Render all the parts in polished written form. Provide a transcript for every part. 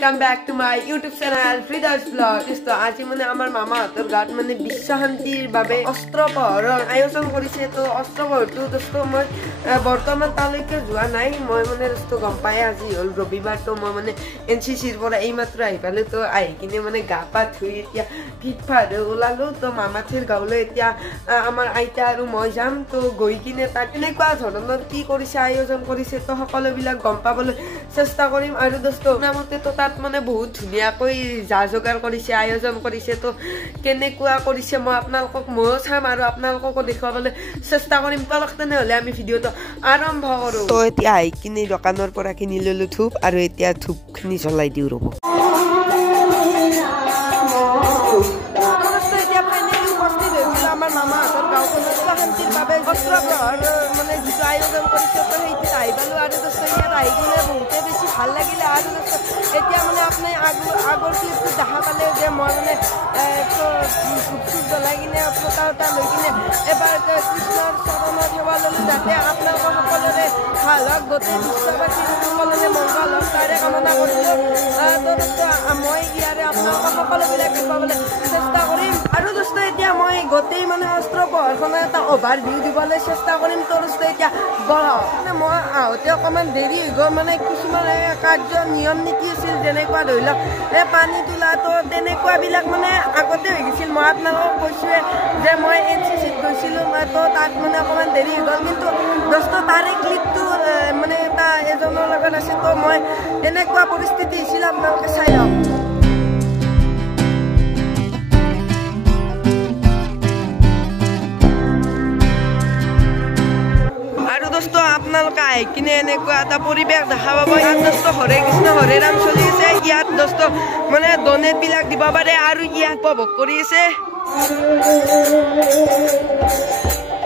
welcome back to my YouTube channel Frida's Vlog. তো আজি মানে আমার মামা তোর গাত মানে বিশ্ব শান্তির বাবে অস্ত্রপহরণ আয়োজন কৰিছে। তো অস্ত্ৰপহৰটো দোস্ত মই বৰ্তমান তালৈকে যোৱা নাই। মই মানে দোস্ত গম পাই আজি হল ৰবিবাৰ। তো মই মানে এনসিসিৰ পৰা এইমাত্ৰ আহি পালো। তো আহি কিনে মানে গা পা ধুই এতিয়া ফিটফাট ওলালো। তো মামাথিৰ গাঁৱলৈ এতিয়া আমাৰ আইতা আৰু মই যাম। তো গৈ কিনে তাত কেনেকুৱা ধৰণৰ কি কৰিছে আয়োজন কৰিছে তো সকলোবিলাক গম পাবলৈ চেষ্টা কৰিম। আৰু দোস্ত নামতে তো তাত মানে বহুত ধুনীয়াকৈ যা যোগাৰ কৰিছে আয়োজন কৰিছে। তো কেনেকুৱা কৰিছে মই আপোনালোকক ময়ো চাম আৰু আপোনালোককো দেখুৱাবলৈ চেষ্টা কৰিম। তলক তেনেহ'লে আমি ভিডিঅ'টো আৰম্ভ কৰোঁ। তো এতিয়া আহি কিনে দোকানৰ পৰা কিনি ল'লো ধূপ আৰু এতিয়া ধূপখিনি জ্বলাই দিওঁ ৰ'ব। আমাৰ মামাহঁতৰ গাঁওখনত শান্তিৰ বাবে অস্ত্ৰপহৰ মানে যিটো আয়োজন কৰিছে তো সেইটো আহি পালোঁ। আৰু দোস্ত ইয়াত আহি কিনে বহুতে বেছি ভাল লাগিলে। আৰু দোস্ত এতিয়া মানে আপুনি আগৰ ক্লিপটো দেখা পালে যে মই মানে ধূপ চুপ জ্বলাই কিনে ফটা উটা লৈ কিনে এবাৰ কৃষ্ণৰ চৰণত সেৱা ল'লোঁ যাতে আপোনালোকৰ সকলোৰে ভাল হওক, গোটেই বিশ্ববাসীৰ সকলোৰে মংগল হওক তাৰে কামনা কৰিলোঁ। তো দোস্ত মই ইয়াৰে আপোনালোকক সকলোবিলাক দেখুৱাবলৈ চেষ্টা কৰিম। আৰু দোস্ত এতিয়া মই গোটেই মানে অস্ত্ৰপহৰখনৰ এটা অভাৰভিউ দিবলৈ চেষ্টা কৰিম। তো দোস্ত এতিয়া বঢ়াওক মানে মই আহোঁতে অকণমান দেৰি হৈ গ'ল। মানে কিছুমান কাৰ্য নিয়ম নীতি আছিল যেনেকুৱা ধৰি লওক পানী তোলা। তো তেনেকুৱাবিলাক মানে আগতে হৈ গৈছিল। মই আপোনালোকক কৈছোঁৱে যে মই এনচিচিত গৈছিলোঁ। তো তাত মানে অকণমান দেৰি হৈ গ'ল। কিন্তু দোস্ত তাৰে ক্লিপটো মানে এজনৰ লগত আছে। তো মই তেনেকুৱা পৰিস্থিতি হৈছিল আপোনালোকে চাই লওক। আপোনালোকে আহি কিনে এনেকুৱা এটা পৰিৱেশ দেখা পাব। ইয়াত দোস্ত হৰে কৃষ্ণ হৰে ৰাম চলি আছে। ইয়াত দোস্ত মানে ডনেট বিলাক দিব পাৰে আৰু ইয়াত উপভোগ কৰি আছে।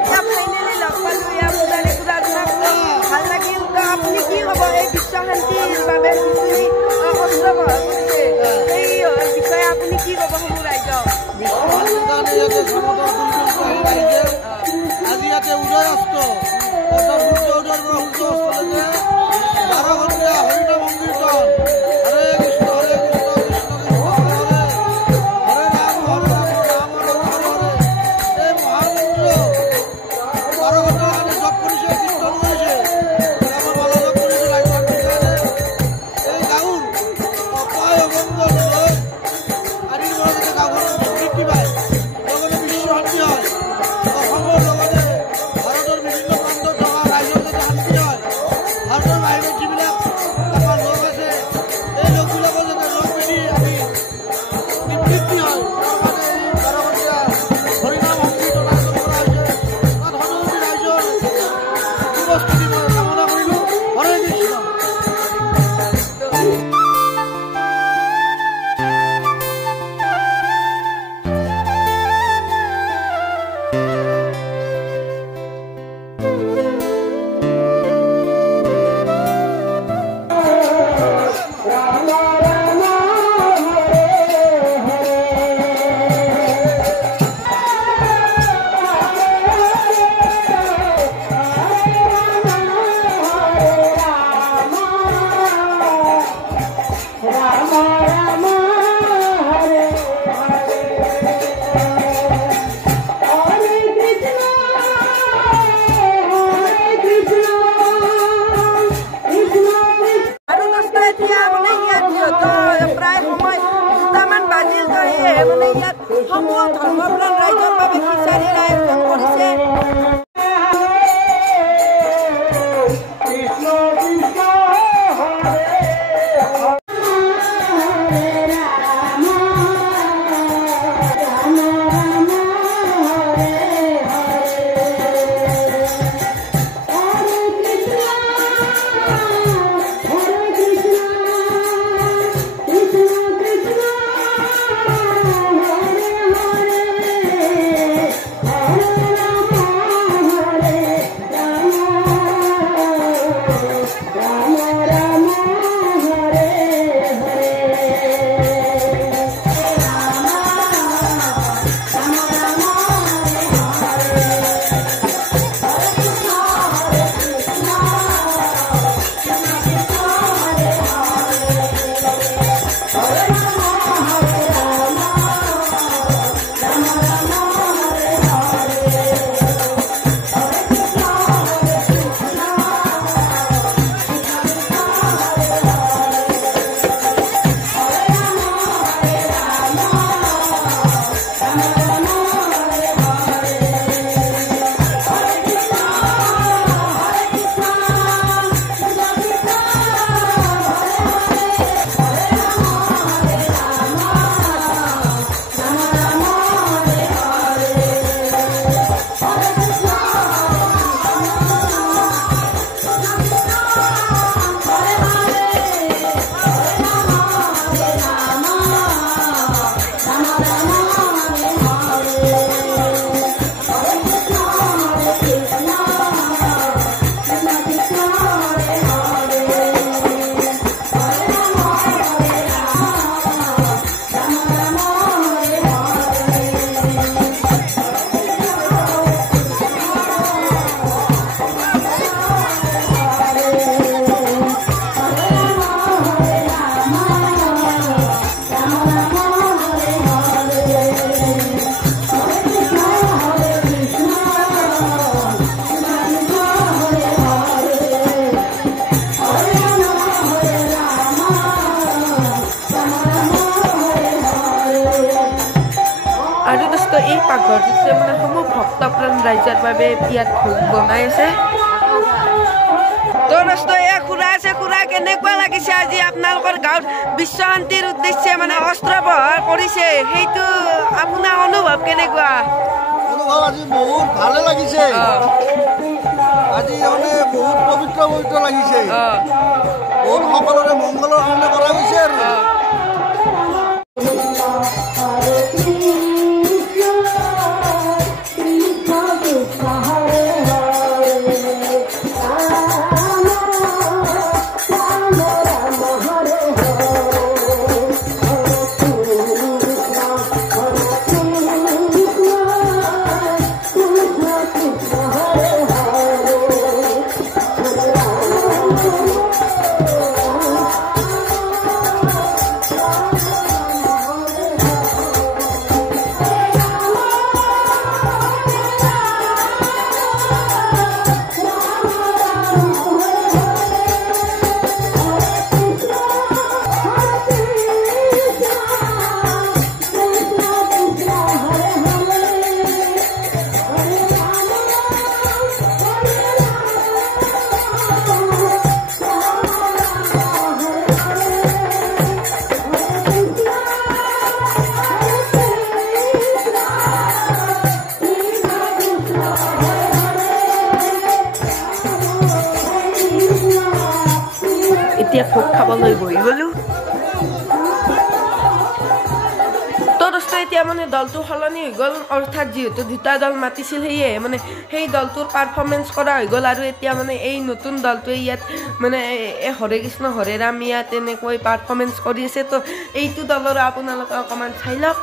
ফাইনেলি লগ পালো ইয়াত ভাল লাগিল। তো আপুনি কি ক'ব এই বিশ্ব শান্তিৰ বাবে অস্ত্ৰপহৰ কৰিছে এই বিষয়ে আপুনি কি ক'ব সমূহ ৰাইজক? আজি ইয়াতে উদয় অস্ত পাকঘৰটোতে মানে সমূহ ভক্তপ্ৰাণ ৰাইজৰ বাবে ইয়াত ভোগ বনাই আছে। তো দোস্ত এয়া খুৰা আছে, খুৰা কেনেকুৱা লাগিছে আজি আপোনালোকৰ গাঁৱত বিশ্ব শান্তিৰ উদ্দেশ্যে মানে অস্ত্ৰ ব্যৱহাৰ কৰিছে, সেইটো আপোনাৰ অনুভৱ কেনেকুৱা? অনুভৱ আজি বহুত ভালে লাগিছে, আজি মানে বহুত পবিত্ৰ পবিত্ৰ লাগিছে, বহুত সকলোৰে মংগলৰ কাৰণে কৰা হৈছে আৰু এতিয়া ভোগ খাবলৈ বহি গ'লো। তো দোস্ত এতিয়া মানে দলটো সলনি হৈ গ'ল, অৰ্থাৎ যিহেতু দুটা দল মাতিছিল সেয়ে মানে সেই দলটোৰ পাৰফৰ্মেঞ্চ কৰা হৈ গ'ল, আৰু এতিয়া মানে এই নতুন দলটোৱে ইয়াত মানে হৰে কৃষ্ণ হৰে ৰাম ইয়াত এনেকৈ পাৰফৰ্মেঞ্চ কৰি আছে। তো এইটো দলৰ আপোনালোকে অকণমান চাই লওক।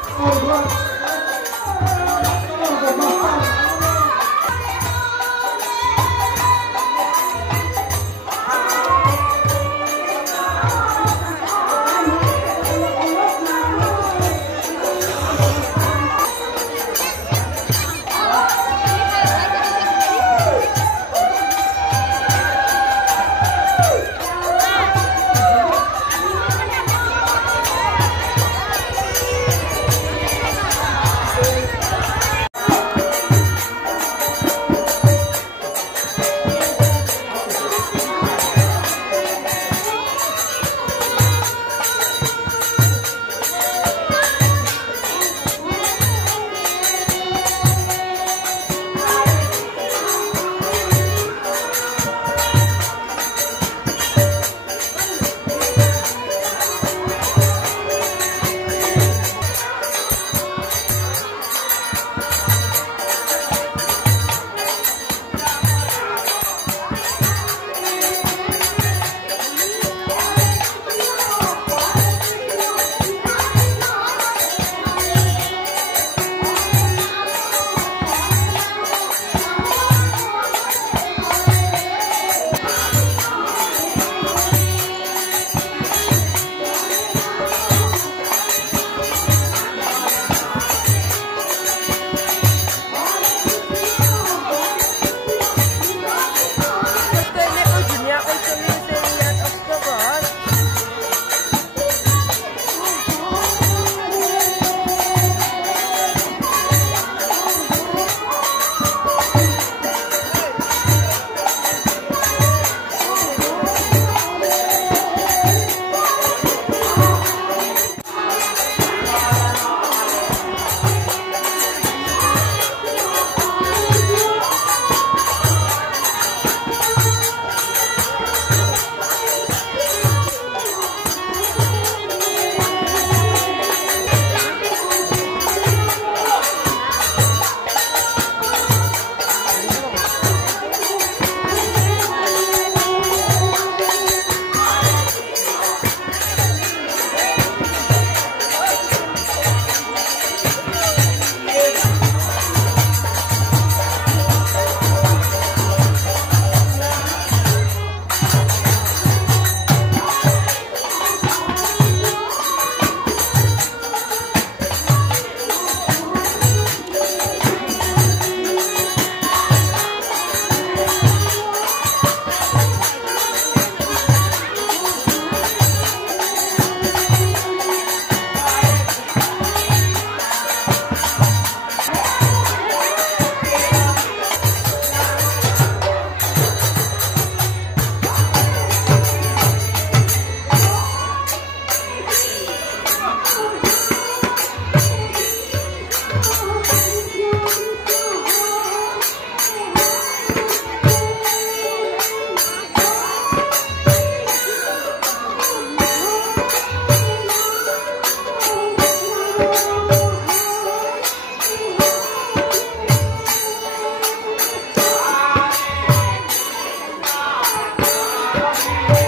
দিয়া